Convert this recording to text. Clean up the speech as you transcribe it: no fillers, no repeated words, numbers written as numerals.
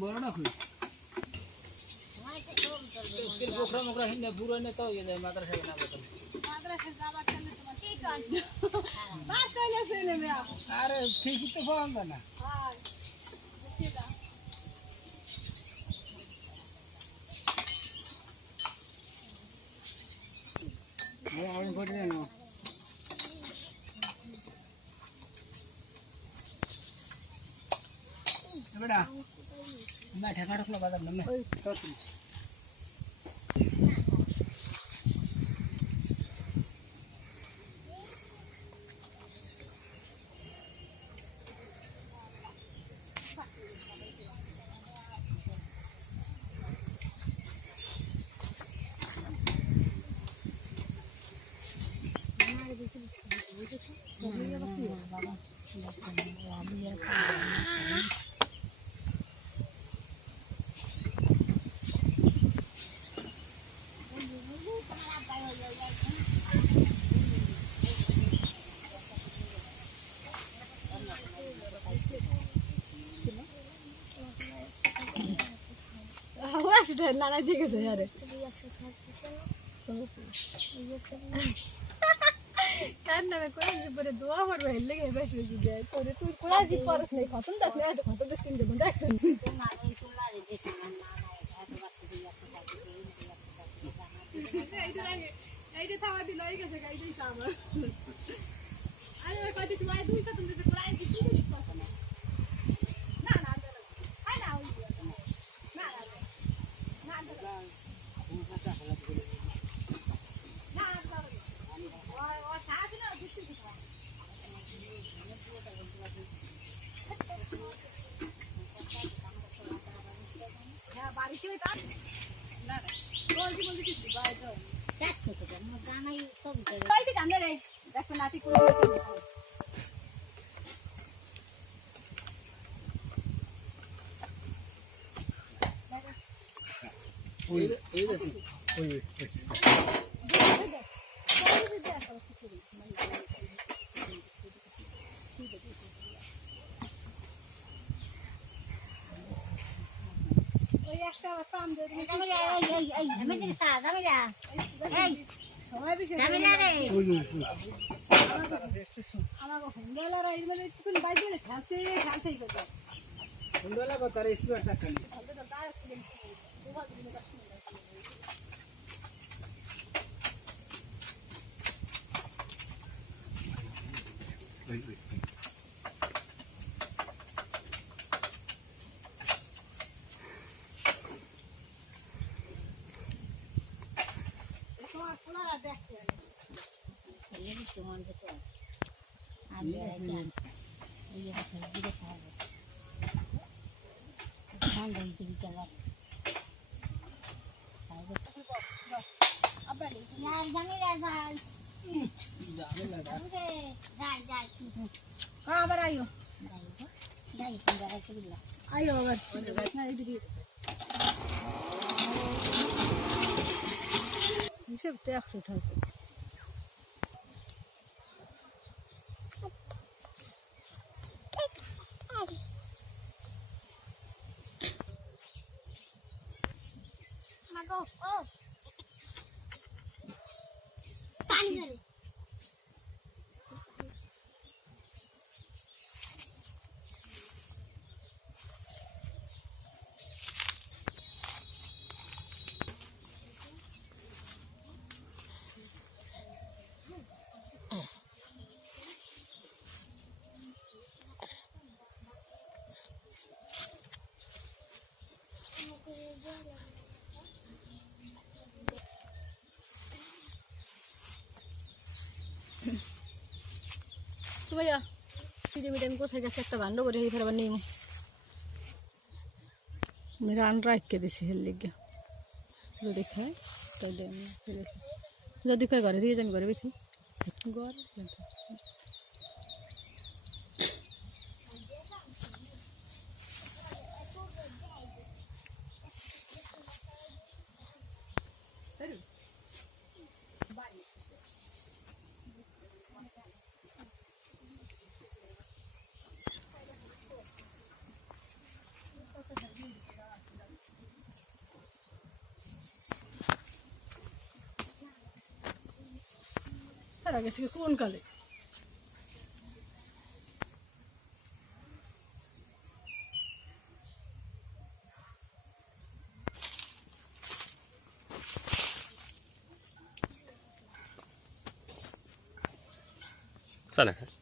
বড়টা খুব পোখরা মোখরা হিন্দে বুড়ো নে তো ये মাদ্রাসা না বলতে মাদ্রাসা যাবার চলে তোমার কি কাজ বাস কইলে শুনে মে আরে ঠিকই তো ফোন না হ্যাঁ ঠিক আছে আমি বড় না बेटा मैं ठेका ठोकला बाजार में तो तुम নানা ঠিক আছে আরে কার নামে কোরআন পরে দোয়া করবে হেলে গে বেশ বেশি দেয় তোরে তুই কোরআন জি পড়ছ নাই খতম দাস না এত খতম দাস কিনতে বন্ধ দেখছেন না এই তোলা রে দেখি না না এত বাচ্চা দিয়ে আছে এইটা থামা দিল এই গেছে গাইতেই আমার আরে ওই কইতে তুই দুই খতম দিতে কোরআন জি কি দিছ না না না আই না না ভাইয়া ফিরে মিটে আমি কোথায় গেছে একটা ভান্ড করে এই ফের আবার নিয়ে আমি রান রাখকে দিছি হের লিগে যদি খায় তাহলে আমি যদি খায় ঘরে দিয়ে যান ঘরে বেশি ঘর তারা গেছে কোন কালে sana